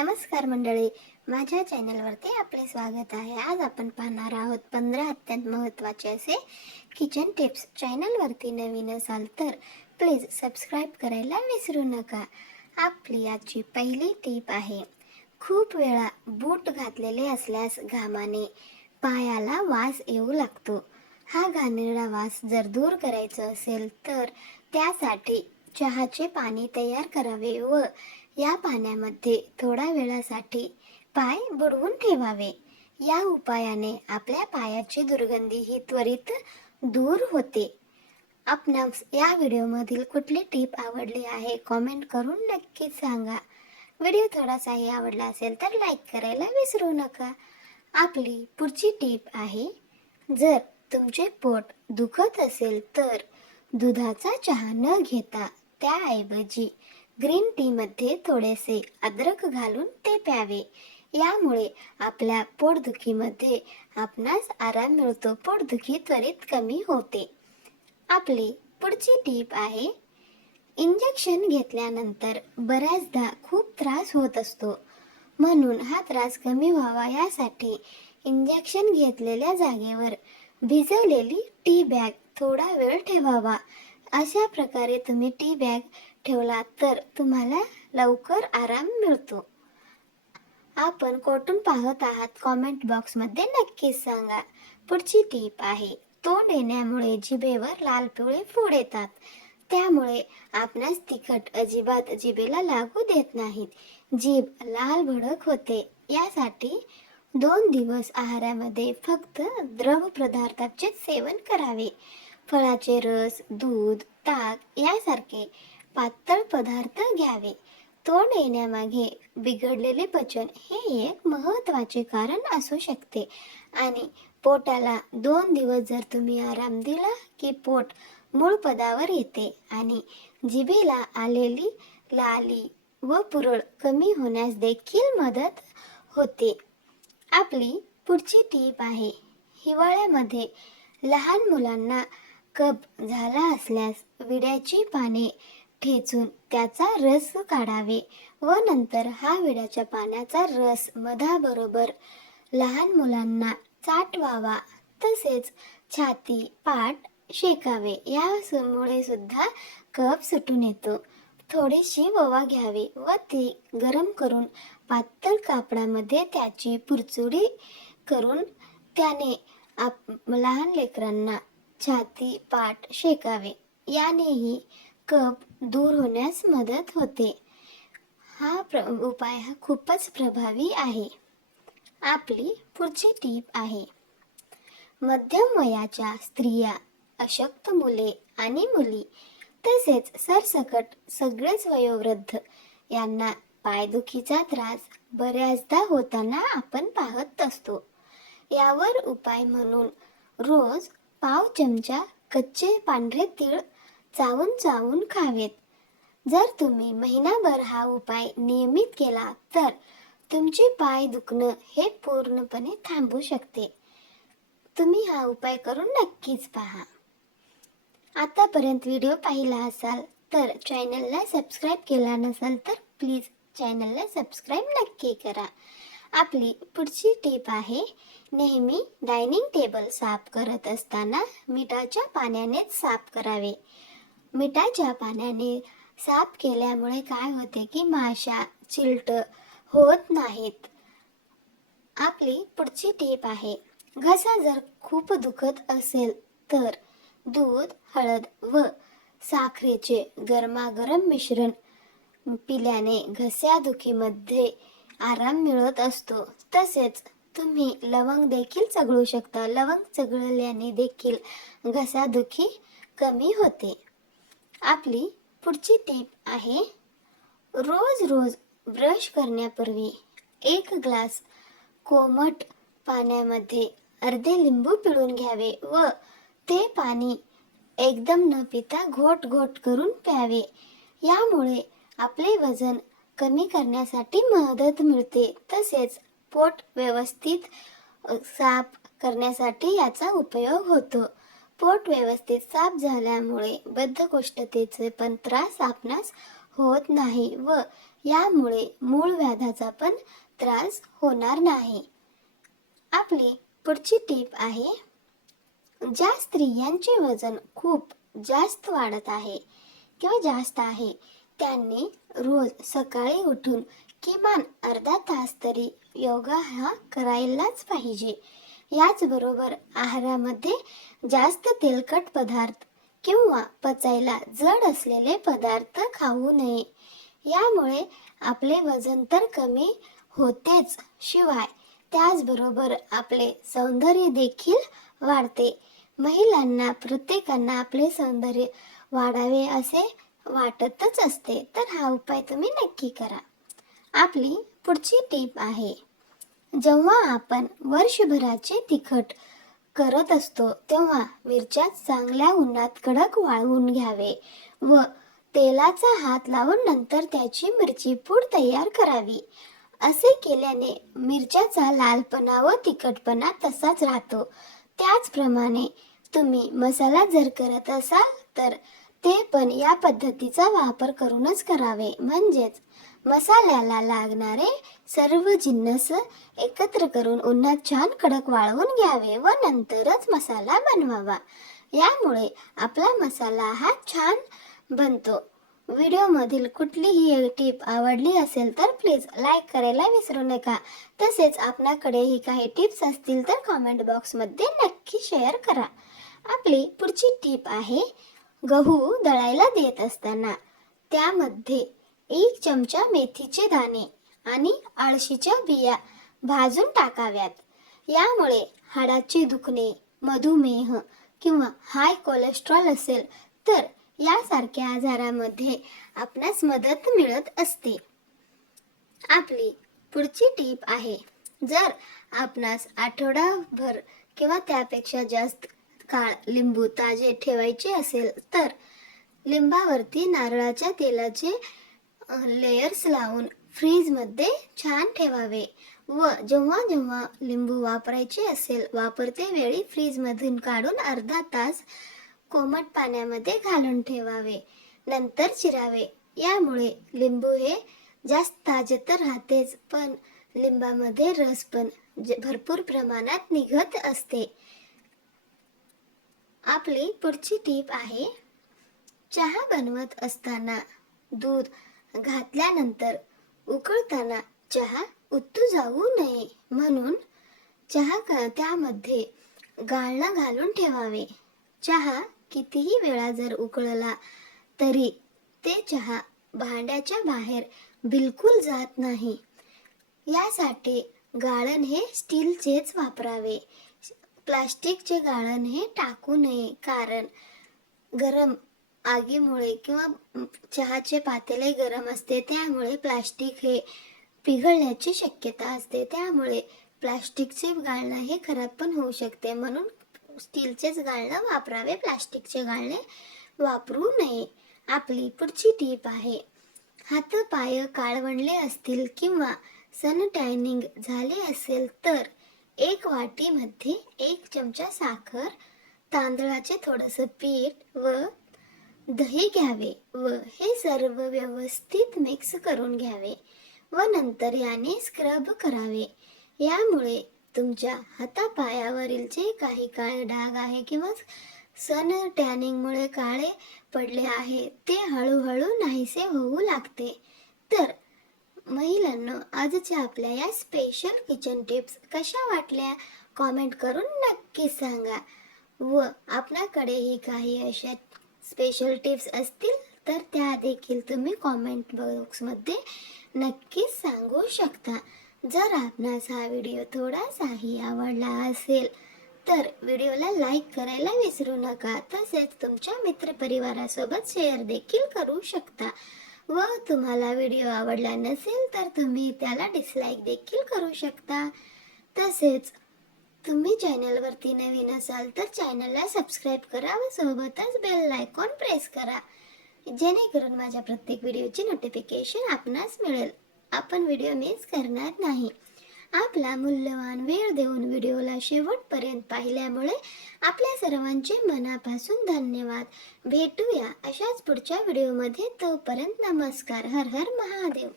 नमस्कार मंडळी. माझ्या चॅनलवरती आपले स्वागत आहे. आज आपण पाहणार आहोत पंधरा अत्यंत महत्त्वाचे असे किचन टिप्स चॅनलवरती नवीन असाल तर प्लीज सबस्क्राईब करायला विसरू नका. आपली आजची पहिली टीप आहे खूप वेळा बूट घातलेले असल्यास घामाने पायाला वास येऊ लागतो. हा घाणेरडा वास जर दूर करायचा असेल तर त्यासाठी चहाचे पाणी तयार करावे व या पाण्यामध्ये थोड्या वेळासाठी पाय बुडवून ठेवावे. या उपायाने आपल्या पायाची दुर्गंधी ही त्वरित दूर होते. आपणास या व्हिडिओमधील कुठली टीप आवडली आहे कॉमेंट करून नक्कीच सांगा. व्हिडिओ थोडासाही आवडला असेल तर लाईक करायला विसरू नका. आपली पुढची टीप आहे जर तुमचे पोट दुखत असेल तर दुधाचा चहा न घेता त्याऐवजी ग्रीन टीमध्ये थोडेसे अद्रक घालून ते प्यावे. यामुळे आपल्या पोटदुखीमध्ये आपणास आराम मिळतो. पोटदुखी त्वरित कमी होते. आपली पुढची टीप आहे इंजेक्शन घेतल्यानंतर बऱ्याचदा खूप त्रास होत असतो. म्हणून हा त्रास कमी व्हावा यासाठी इंजेक्शन घेतलेल्या जागेवर भिजवलेली टी बॅग थोडा वेळ ठेवावा. अशा प्रकारे तुम्ही टी बॅग ठेवला तर तुम्हाला लवकर आराम मिळतो. आपण कोठून पाहत आहात कॉमेंट बॉक्समध्ये नक्कीच सांगा. पुढची टीप आहे तोंड येण्यामुळे जिभेवर लाल पिवळे फोड येतात. त्यामुळे आपणास तिखट अजिबात जिभेला लागू देत नाहीत. जीभ लाल भडक होते. यासाठी दोन दिवस आहारामध्ये फक्त द्रव पदार्थाचे सेवन करावे. फळाचे रस दूध ताक यासारखे पातळ पदार्थ घ्यावे. तोंड येण्यामागे बिघडलेले पचन हे एक महत्त्वाचे कारण असू शकते. आणि पोटाला दोन दिवस जर तुम्ही आराम दिला की पोट मूळ पदावर येते आणि जिभेला आलेली लाली व पुरळ कमी होण्यास देखील मदत होते. आपली पुढची टीप आहे हिवाळ्यामध्ये लहान मुलांना कप झाला असल्यास विड्याची पाने ठेचून त्याचा रस काढावे व नंतर हा विड्याच्या पाण्याचा रस मधाबरोबर लहान मुलांना चाटवावा तसेच छाती पाठ शेकावे यामुळे सुद्धा कफ सुटून येतो. थोडीशी ओवा घ्यावी व ती गरम करून पातळ कापडामध्ये त्याची पुरचुडी करून त्याने आप लहान लेकरांना छाती पाठ शेकावे. यानेही कप दूर होण्यास मदत होते. हा प्र उपाय हा खूपच प्रभावी आहे. आपली पुढची टीप आहे. मध्यम वयाच्या स्त्रिया अशक्त मुले आणि मुली तसेच सरसकट सगळेच वयोवृद्ध यांना पायदुखीचा त्रास बऱ्याचदा होताना आपण पाहत असतो. यावर उपाय म्हणून रोज पाव चमचा कच्चे पांढरे तीळ चावून चावून खावेत. जर तुम्ही महिनाभर हा उपाय नियमित केला तर तुमचे पाय दुखणं हे पूर्णपणे थांबू शकते. तुम्ही हा उपाय करून नक्कीच पहा. आतापर्यंत व्हिडिओ पाहिला असाल तर चॅनलला सबस्क्राईब केला नसाल तर प्लीज चॅनलला सबस्क्राईब नक्की करा. आपली पुढची टीप आहे नेहमी डायनिंग टेबल साफ करत असताना मिठाच्या पाण्यानेच साफ करावे. मिठाच्या पाण्याने साफ केल्यामुळे काय होते की माशा चिलट होत नाहीत. आपली पुढची टीप आहे घसा जर खूप दुखत असेल तर दूध हळद व साखरेचे गरमागरम मिश्रण पिल्याने घस्यादुखीमध्ये आराम मिळत असतो. तसेच तुम्ही लवंग देखील चघळू शकता. लवंग चघळल्याने देखील घसादुखी कमी होते. आपली पुढची टीप आहे रोज रोज ब्रश करण्यापूर्वी एक ग्लास कोमट पाण्यामध्ये अर्धे लिंबू पिळून घ्यावे व ते पाणी एकदम न पिता घोट घोट करून प्यावे. यामुळे आपले वजन कमी करण्यासाठी मदत मिळते. तसेच पोट व्यवस्थित साफ करण्यासाठी याचा उपयोग होतो. पोट व्यवस्थित साफ झाल्यामुळे बद्धकोष्ठतेचे पण त्रास आपणास होत नाही व यामुळे मूळ व्याधाचा पण त्रास होणार नाही. आपली पुढची टीप आहे ज्या स्त्रियांचे वजन खूप जास्त वाढत आहे किंवा जास्त आहे त्यांनी रोज सकाळी उठून किमान अर्धा तास तरी योगा हा करायलाच पाहिजे. याचबरोबर आहारामध्ये जास्त तेलकट पदार्थ किंवा पचायला जड असलेले पदार्थ खाऊ नये. यामुळे आपले वजन तर कमी होतेच शिवाय त्याचबरोबर आपले सौंदर्य देखील वाढते. महिलांना प्रत्येकांना आपले सौंदर्य वाढावे असे वाटतच असते. तर हा उपाय तुम्ही नक्की करा. आपली पुढची टीप आहे. जेव्हा आपण वर्षभराचे तिखट करत असतो तेव्हा मिरच्या चांगल्या उन्हात कडक वाळवून घ्यावे व तेलाचा हात लावून नंतर त्याची मिरची पूड तयार करावी. असे केल्याने मिरच्याचा लालपणा व तिखटपणा तसाच राहतो. त्याचप्रमाणे तुम्ही मसाला जर करत असाल तर ते पण या पद्धतीचा वापर करूनच करावे. म्हणजेच मसाल्याला लागणारे सर्व जिन्नस एकत्र करून उन्हात छान कडक वाळवून घ्यावे व नंतरच मसाला बनवावा. यामुळे आपला मसाला हा छान बनतो. व्हिडिओमधील कुठलीही टीप आवडली असेल तर प्लीज लाईक करायला विसरू नका. तसेच आपणाकडेही काही टिप्स असतील तर कॉमेंट बॉक्समध्ये नक्की शेअर करा. आपली पुढची टीप आहे गहू दळायला देत असताना. त्यामध्ये एक चमचा मेथीचे दाणे आणि आळशीच्या बिया भाजून टाकाव्यात. यामुळे हाडाचे दुखणे मधुमेह किंवा हाय कोलेस्ट्रॉल असेल तर यासारख्या आजारामध्ये आपणास मदत मिळत असते. आपली पुढची टीप आहे जर आपणास आठवडाभर किंवा त्यापेक्षा जास्त काळ लिंबू ताजे ठेवायचे असेल तर लिंबावरती नारळाच्या तेलाचे लेयर्स लावून फ्रीजमध्ये छान ठेवावे. व जेव्हा जेव्हा लिंबू वापरायचे असेल वापरते वेळी फ्रीजमधून काढून अर्धा तास कोमट पाण्यामध्ये घालून ठेवावे. नंतर चिरावे. यामुळे लिंबू हे जास्त ताजे तर राहतेच पण लिंबामध्ये रस पण भरपूर प्रमाणात निघत असते. आपली पुढची टीप आहे चहा बनवत असताना दूध घातल्यानंतर उकळताना चहा उत्तू जाऊ नये म्हणून चहा त्यामध्ये गाळणं घालून ठेवावे. चहा कितीही वेळा जर उकळला तरी ते चहा भांड्याच्या बाहेर बिलकुल जात नाही. यासाठी गाळण हे स्टीलचेच वापरावे. प्लास्टिकचे गाळण हे टाकू नये कारण गरम आगीमुळे किंवा चहाचे पातेले गरम असते त्यामुळे प्लास्टिक हे पिघळण्याची शक्यता असते. त्यामुळे प्लास्टिकचे गाळणं हे खराब पण होऊ शकते. म्हणून स्टीलचेच गाळणं वापरावे. प्लास्टिकचे गाळणे वापरू नये. आपली पुढची टीप आहे. हात पाय काळवणले असतील किंवा सन टॅनिंग झाले असेल तर एक वाटीमध्ये एक चमचा साखर तांदळाचे थोडंसं पीठ व दही घ्यावे व हे सर्व व्यवस्थित मिक्स करून घ्यावे व नंतर याने स्क्रब करावे. यामुळे तुमच्या हातापायावरील जे काही काळे डाग आहे किंवा सन टॅनिंगमुळे काळे पडले आहे ते हळूहळू नाहीसे होऊ लागते. तर महिलांनो आजच्या आपल्या या स्पेशल किचन टिप्स कशा वाटल्या? कॉमेंट करून नक्की सांगा. व आपल्याकडेही काही अशा स्पेशल टिप्स असतील तर त्या देखील तुम्ही कॉमेंट बॉक्समध्ये नक्कीच सांगू शकता. जर आपणास हा व्हिडिओ थोडासाही आवडला असेल तर व्हिडिओला लाईक करायला विसरू नका. तसेच तुमच्या मित्रपरिवारासोबत शेअर देखील करू शकता. व तुम्हाला व्हिडिओ आवडला नसेल तर तुम्ही त्याला डिसलाईक देखील करू शकता. तसेच तुम्ही चॅनलवरती नवीन असाल तर चॅनलला सबस्क्राईब करा व सोबतच बेल आयकॉन प्रेस करा. जेणेकरून माझ्या प्रत्येक व्हिडिओची नोटिफिकेशन आपणास मिळेल. आपण व्हिडिओ मिस करणार नाही. आपला मूल्यवान वेळ देऊन व्हिडिओला शेवटपर्यंत पाहिल्यामुळे आपल्या सर्वांचे मनापासून धन्यवाद. भेटूया अशाच पुढच्या व्हिडिओमध्ये. तोपर्यंत नमस्कार. हर हर महादेव.